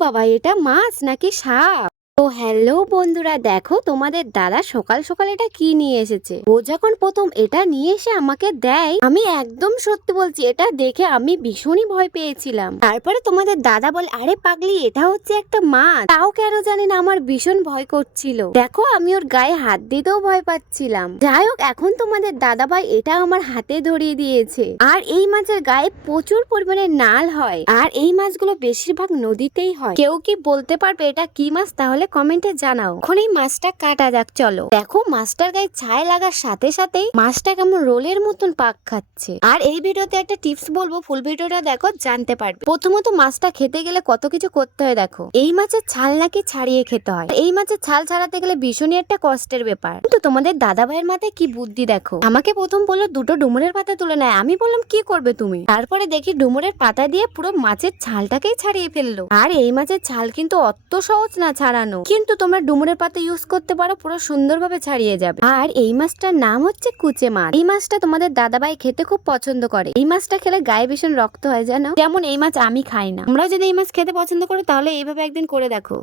বাবা, এটা মাছ নাকি সাপ? তো হ্যালো বন্ধুরা, দেখো তোমাদের দাদা সকাল সকাল এটা কি নিয়ে এসেছে। ও যখন প্রথম এটা নিয়ে এসে আমাকে দেয়, আমি একদম সত্যি বলছি, এটা দেখে আমি ভীষণই ভয় পেয়েছিলাম। তারপরে তোমাদের দাদা বলে, আরে পাগলি, এটা হচ্ছে একটা মাছ। তাও কেন জানি না আমার ভীষণ ভয় করছিল। দেখো আমি ওর গায়ে হাত দিতেও ভয় পাচ্ছিলাম। যাই হোক, এখন তোমাদের দাদা ভাই এটা আমার হাতে ধরিয়ে দিয়েছে। আর এই মাছের গায়ে প্রচুর পরিমাণে নাল হয়, আর এই মাছগুলো বেশিরভাগ নদীতেই হয়। কেউ কি বলতে পারবে এটা কি মাছ? তাহলে কমেন্টে জানাও। এখন এই মাছটা কাটা যাক, চলো। দেখো মাছটার গায়ে ছাই লাগার সাথে সাথেই মাছটা কেমন রোলের মতন পাক খাচ্ছে। আর এই ভিডিওতে একটা টিপস বলবো, ফুল ভিডিওটা দেখো, জানতে পারবে। প্রথমত মাছটা খেতে গেলে কত কিছু করতে হয় দেখো। এই মাছের ছাল নাকি ছাড়িয়ে খেতে হয়। এই মাছের ছাল ছাড়াতে গেলে ভীষণই একটা কষ্টের ব্যাপার। কিন্তু তোমাদের দাদা ভাইয়ের মাথায় কি বুদ্ধি দেখো। আমাকে প্রথম বললো দুটো ডুমুরের পাতা তুলে নেয়। আমি বললাম কি করবে তুমি? তারপরে দেখি ডুমুরের পাতা দিয়ে পুরো মাছের ছালটাকেই ছাড়িয়ে ফেললো। আর এই মাছের ছাল কিন্তু অত সহজ না ছাড়ানো, কিন্তু তোমরা ডুমুরের পাতা ইউজ করতে পারো, পুরো সুন্দরভাবে ছাড়িয়ে যাবে। আর এই মাছটার নাম হচ্ছে কুচে মাছ। এই মাছটা তোমাদের দাদাভাই খেতে খুব পছন্দ করে। এই মাছটা খেলে গায়ে ভীষণ রক্ত হয় জানো। যেমন এই মাছ আমি খাই না। তোমরাও যদি এই মাছ খেতে পছন্দ করো তাহলে এইভাবে একদিন করে দেখো।